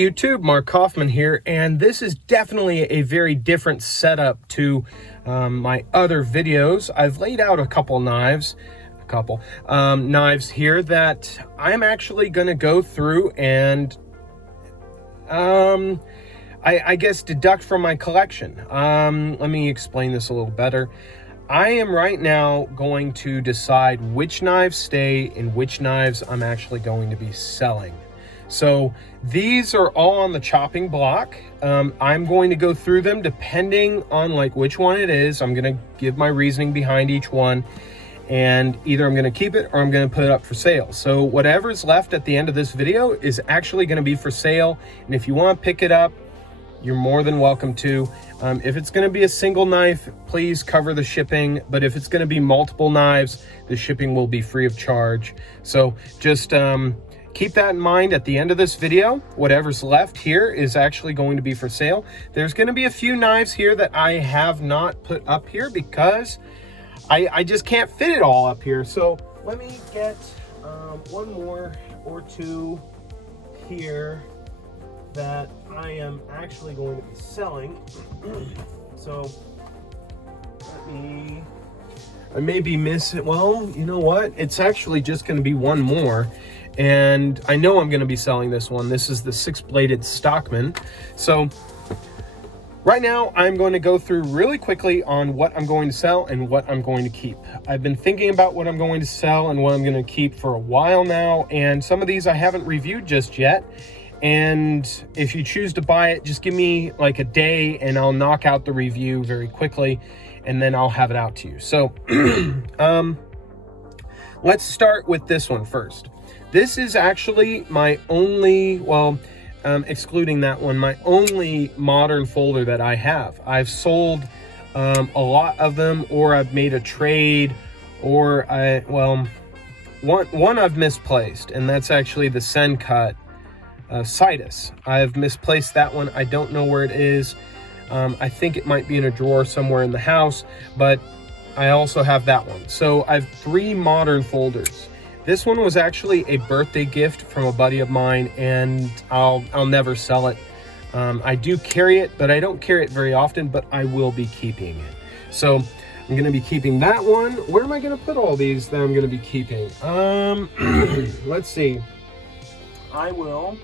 YouTube, Mark Kaufman here, and this is definitely a very different setup to my other videos. I've laid out a couple knives here that I'm actually going to go through and I guess deduct from my collection. Let me explain this a little better. I am right now going to decide which knives stay and which knives I'm actually going to be selling. So these are all on the chopping block. I'm going to go through them depending on like which one it is. I'm going to give my reasoning behind each one, and either I'm going to keep it or I'm going to put it up for sale. So whatever's left at the end of this video is actually going to be for sale. And if you want to pick it up, you're more than welcome to. If it's going to be a single knife, please cover the shipping. But if it's going to be multiple knives, the shipping will be free of charge. So just keep that in mind at the end of this video. Whatever's left here is actually going to be for sale. There's going to be a few knives here that I have not put up here because I just can't fit it all up here. So let me get one more or two here that I am actually going to be selling. So I may be missing, well, you know what? It's actually just going to be one more. And I know I'm going to be selling this one. This is the 6-bladed Stockman. So right now I'm going to go through really quickly on what I'm going to sell and what I'm going to keep. I've been thinking about what I'm going to sell and what I'm going to keep for a while now. And some of these I haven't reviewed just yet. And if you choose to buy it, just give me like a day and I'll knock out the review very quickly and then I'll have it out to you. So let's start with this one first. This is actually my only, well, excluding that one, my only modern folder that I have. I've sold a lot of them, or I've made a trade, or one I've misplaced, and that's actually the Sencut Citus. I've misplaced that one. I don't know where it is. I think it might be in a drawer somewhere in the house, but I also have that one. So I have 3 modern folders. This one was actually a birthday gift from a buddy of mine, and I'll never sell it. I do carry it, but I don't carry it very often, but I will be keeping it. So I'm going to be keeping that one. Where am I going to put all these that I'm going to be keeping? Let's see. I will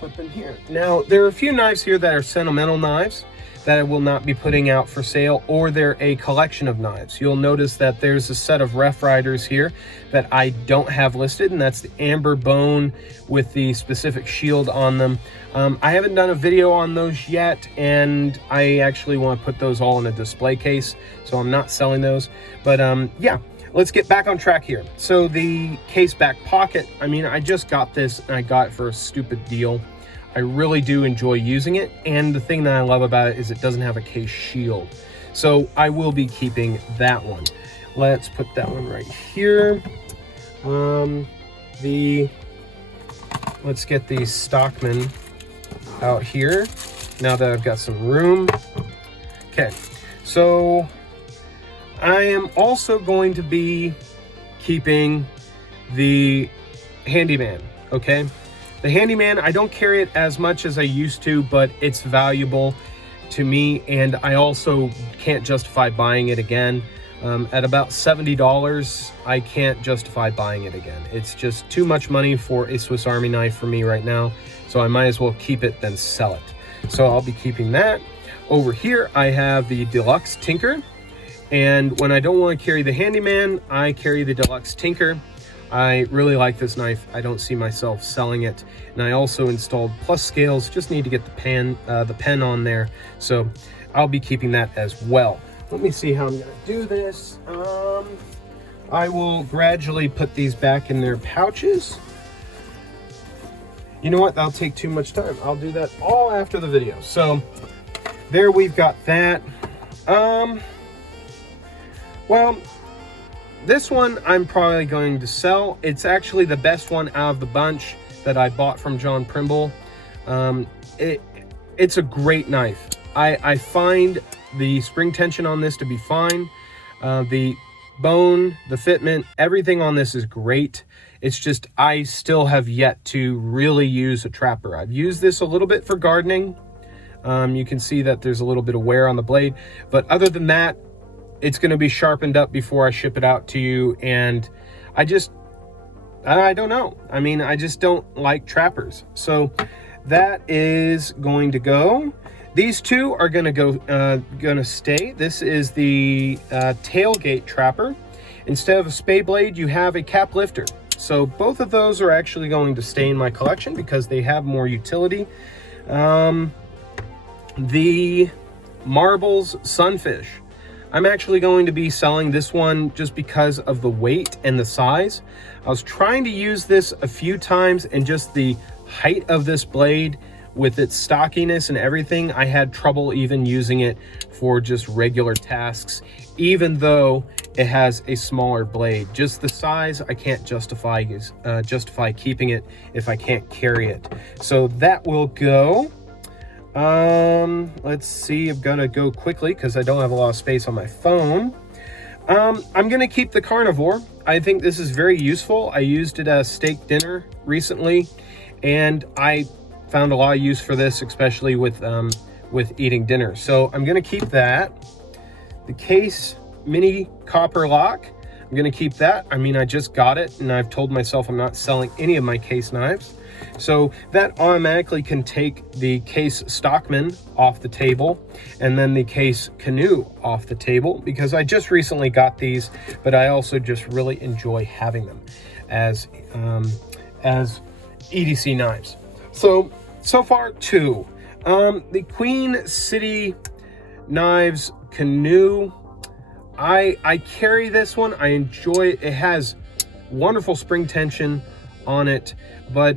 put them here. Now, there are a few knives here that are sentimental knives that I will not be putting out for sale, or they're a collection of knives. You'll notice that there's a set of Rough Riders here that I don't have listed, and that's the amber bone with the specific shield on them. I haven't done a video on those yet, and I actually want to put those all in a display case, so I'm not selling those. But yeah, let's get back on track here. So the case back pocket, I mean, I just got this and I got it for a stupid deal. I really do enjoy using it, and the thing that I love about it is it doesn't have a case shield. So I will be keeping that one. Let's put that one right here. Let's get the Stockman out here now that I've got some room. Okay, so I am also going to be keeping the Handyman, okay? The Handyman, I don't carry it as much as I used to, but it's valuable to me, and I also can't justify buying it again. At about $70, I can't justify buying it again. It's just too much money for a Swiss Army knife for me right now, so I might as well keep it than sell it. So I'll be keeping that. Over here, I have the Deluxe Tinker, and when I don't want to carry the Handyman, I carry the Deluxe Tinker. I really like this knife. I don't see myself selling it. And I also installed plus scales. Just need to get the pen on there. So I'll be keeping that as well. Let me see how I'm going to do this. I will gradually put these back in their pouches. You know what? That'll take too much time. I'll do that all after the video. So there we've got that. Well, this one I'm probably going to sell. It's actually the best one out of the bunch that I bought from John Primble. It's a great knife. I find the spring tension on this to be fine. The bone, the fitment, everything on this is great. It's just I still have yet to really use a trapper. I've used this a little bit for gardening. You can see that there's a little bit of wear on the blade, but other than that, it's going to be sharpened up before I ship it out to you. And I don't know. I mean, I just don't like trappers. So that is going to go. These two are going to stay. This is the tailgate trapper. Instead of a spay blade, you have a cap lifter. So both of those are actually going to stay in my collection because they have more utility. The Marbles Sunfish. I'm actually going to be selling this one just because of the weight and the size. I was trying to use this a few times, and just the height of this blade with its stockiness and everything, I had trouble even using it for just regular tasks, even though it has a smaller blade. Just the size, I can't justify keeping it if I can't carry it. So that will go. Let's see, I'm gonna go quickly because I don't have a lot of space on my phone. I'm gonna keep the Carnivore. I think this is very useful. I used it as steak dinner recently, and I found a lot of use for this, especially with eating dinner. So I'm gonna keep that. The Case Mini Copper Lock, I'm gonna keep that. I mean, I just got it, and I've told myself I'm not selling any of my Case knives. So that automatically can take the Case Stockman off the table, and then the Case Canoe off the table, because I just recently got these, but I also just really enjoy having them as EDC knives. So far 2. The Queen City Knives Canoe, I carry this one. I enjoy it. It has wonderful spring tension on it, but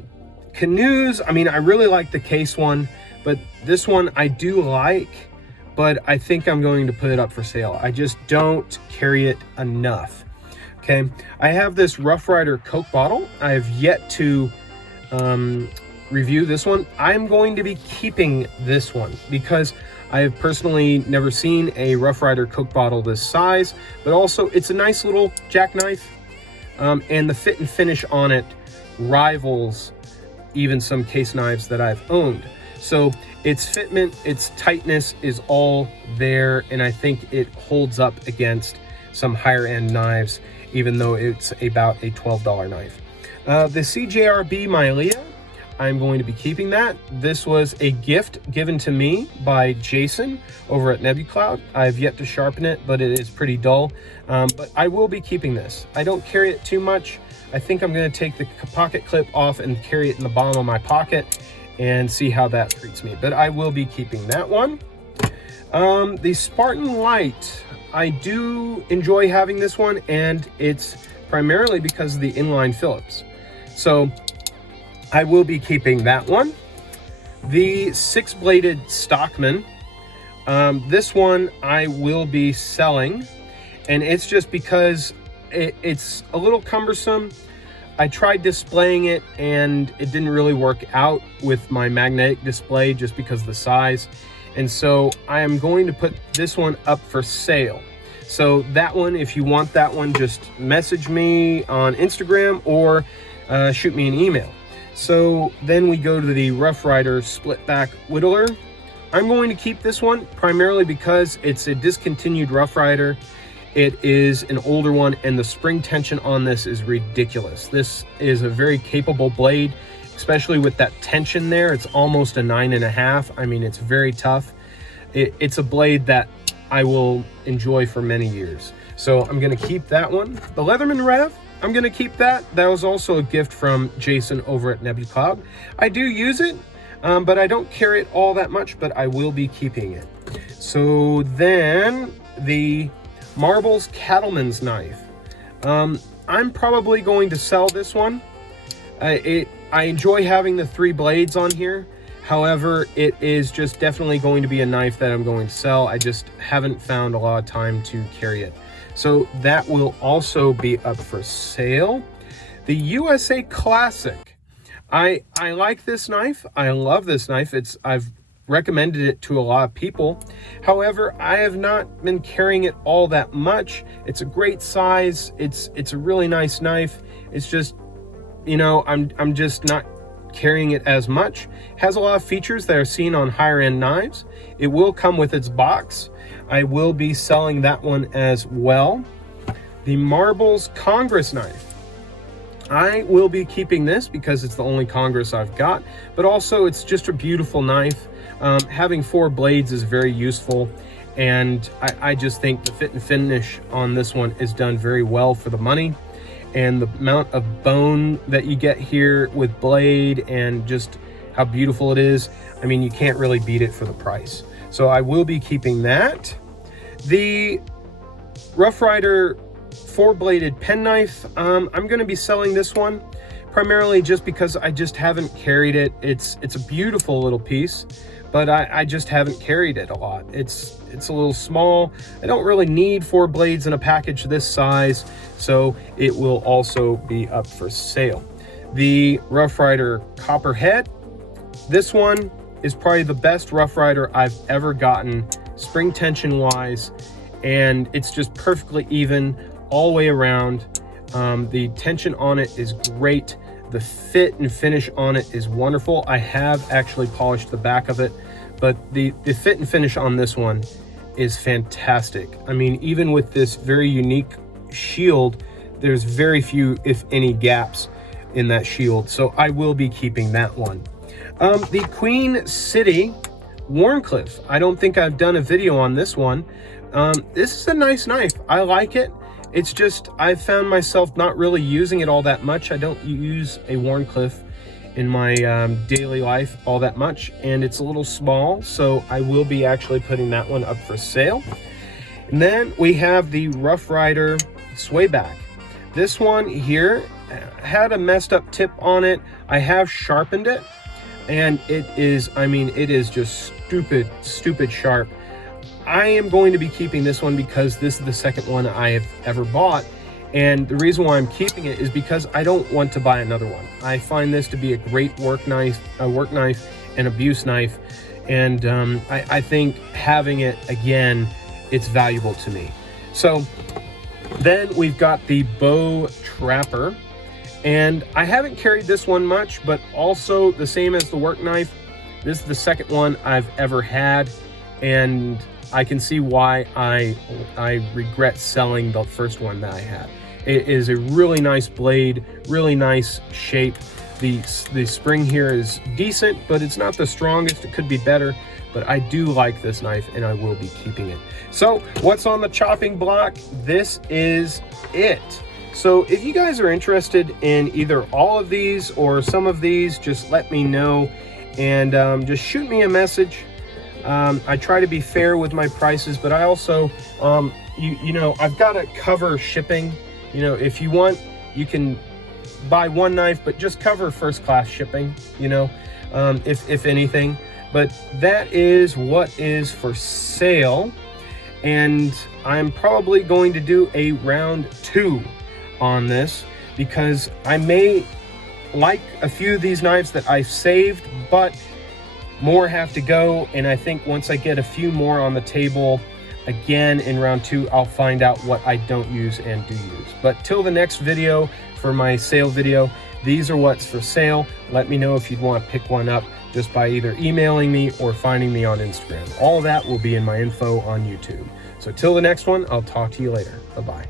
canoes, I mean, I really like the Case one, but this one I do like, but I think I'm going to put it up for sale. I just don't carry it enough. Okay, I have this Rough Rider Coke bottle. I have yet to review this one. I'm going to be keeping this one because I have personally never seen a Rough Rider Coke bottle this size, but also it's a nice little jackknife, and the fit and finish on it rivals even some Case knives that I've owned. So its fitment, its tightness is all there, and I think it holds up against some higher end knives, even though it's about a $12 knife. The CJRB Mylea, I'm going to be keeping that. This was a gift given to me by Jason over at NebuCloud. I've yet to sharpen it, but it is pretty dull. But I will be keeping this. I don't carry it too much. I think I'm going to take the pocket clip off and carry it in the bottom of my pocket and see how that treats me. But I will be keeping that one. The Spartan Light, I do enjoy having this one, and it's primarily because of the inline Phillips. So I will be keeping that one. The 6-bladed Stockman, this one I will be selling, and it's just because it's a little cumbersome. I tried displaying it and it didn't really work out with my magnetic display just because of the size. And so I am going to put this one up for sale. So that one, if you want that one, just message me on Instagram or shoot me an email. So then we go to the Rough Rider Split Back Whittler. I'm going to keep this one primarily because it's a discontinued Rough Rider. It is an older one, and the spring tension on this is ridiculous. This is a very capable blade, especially with that tension there. It's almost a 9.5. I mean, it's very tough. It's a blade that I will enjoy for many years. So I'm going to keep that one. The Leatherman Rev, I'm going to keep that. That was also a gift from Jason over at NebuCloud. I do use it, but I don't carry it all that much, but I will be keeping it. So then the Marbles Cattleman's Knife. I'm probably going to sell this one. I enjoy having the 3 blades on here. However, it is just definitely going to be a knife that I'm going to sell. I just haven't found a lot of time to carry it. So that will also be up for sale. The USA Classic. I like this knife. I love this knife. I've recommended it to a lot of people. However, I have not been carrying it all that much. It's a great size. It's a really nice knife. It's just, you know, I'm just not carrying it as much. Has a lot of features that are seen on higher end knives. It will come with its box. I will be selling that one as well. The Marbles Congress knife. I will be keeping this because it's the only Congress I've got, but also it's just a beautiful knife. Having 4 blades is very useful, and I just think the fit and finish on this one is done very well for the money, and the amount of bone that you get here with blade and just how beautiful it is. I mean, you can't really beat it for the price. So I will be keeping that. The Rough Rider 4-bladed penknife, I'm going to be selling this one primarily just because I just haven't carried it. It's a beautiful little piece, but I just haven't carried it a lot. It's a little small. I don't really need 4 blades in a package this size, so it will also be up for sale. The Rough Rider Copperhead, this one is probably the best Rough Rider I've ever gotten, spring tension wise, and it's just perfectly even all the way around. The tension on it is great. The fit and finish on it is wonderful. I have actually polished the back of it, but the fit and finish on this one is fantastic. I mean, even with this very unique shield, there's very few, if any, gaps in that shield. So I will be keeping that one. The Queen City Wharncliffe. I don't think I've done a video on this one. This is a nice knife. I like it. It's just, I've found myself not really using it all that much. I don't use a Wharncliffe in my daily life all that much, and it's a little small, so I will be actually putting that one up for sale. And then we have the Rough Rider Swayback. This one here had a messed up tip on it. I have sharpened it, and it is, I mean, it is just stupid sharp. I am going to be keeping this one because this is the second one I have ever bought, and the reason why I'm keeping it is because I don't want to buy another one. I find this to be a great work knife and abuse knife, and I think having it again, it's valuable to me. So then we've got the Bow Trapper, and I haven't carried this one much, but also the same as the work knife, this is the second one I've ever had, and I can see why I regret selling the first one that I had. It is a really nice blade, really nice shape. The spring here is decent, but it's not the strongest. It could be better, but I do like this knife and I will be keeping it. So what's on the chopping block? This is it. So if you guys are interested in either all of these or some of these, just let me know, and just shoot me a message. I try to be fair with my prices, but I also, you know, I've got to cover shipping. You know, if you want, you can buy one knife, but just cover first class shipping, you know, if anything. But that is what is for sale. And I'm probably going to do a round 2 on this because I may like a few of these knives that I've saved, but more have to go, and I think once I get a few more on the table again in round 2, I'll find out what I don't use and do use. But till the next video for my sale video, these are what's for sale. Let me know if you'd want to pick one up just by either emailing me or finding me on Instagram. All of that will be in my info on YouTube. So till the next one, I'll talk to you later. Bye-bye.